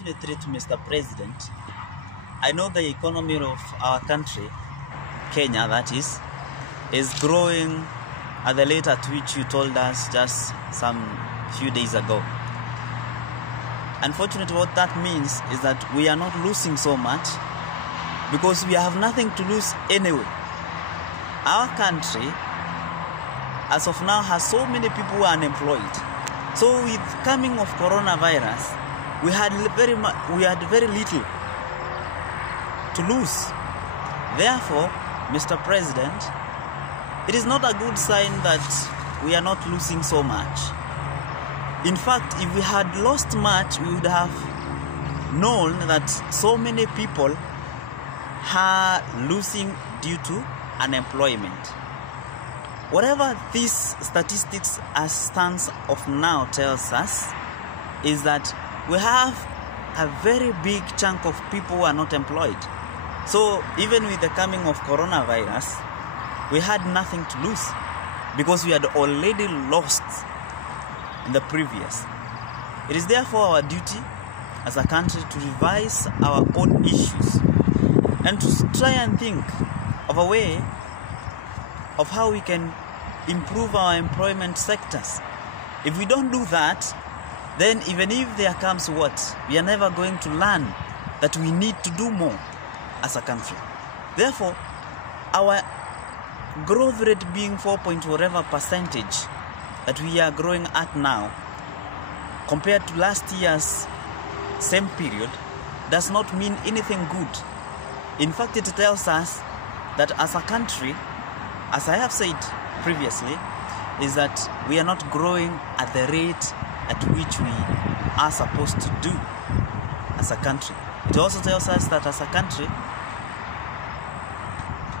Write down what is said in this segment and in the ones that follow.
unfortunately to Mr. President, I know the economy of our country, Kenya that is growing at the rate at which you told us just some few days ago. Unfortunately, what that means is that we are not losing so much because we have nothing to lose anyway. Our country, as of now, has so many people who are unemployed. So with coming of coronavirus, we had very little to lose. Therefore, Mr. President, it is not a good sign that we are not losing so much. In fact, if we had lost much, we would have known that so many people are losing due to unemployment. Whatever these statistics as stands of now tells us is that we have a very big chunk of people who are not employed. So even with the coming of coronavirus, we had nothing to lose because we had already lost in the previous. It is therefore our duty as a country to revise our own issues and to try and think of a way of how we can improve our employment sectors. If we don't do that, then even if there comes what, we are never going to learn that we need to do more as a country. Therefore, our growth rate being 4.whatever% that we are growing at now, compared to last year's same period, does not mean anything good. In fact, it tells us that as a country, as I have said previously, is that we are not growing at the rate at which we are supposed to do as a country. It also tells us that as a country,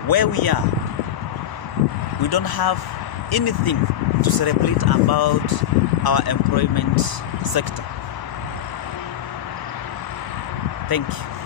where we are, we don't have anything to celebrate about our employment sector. Thank you.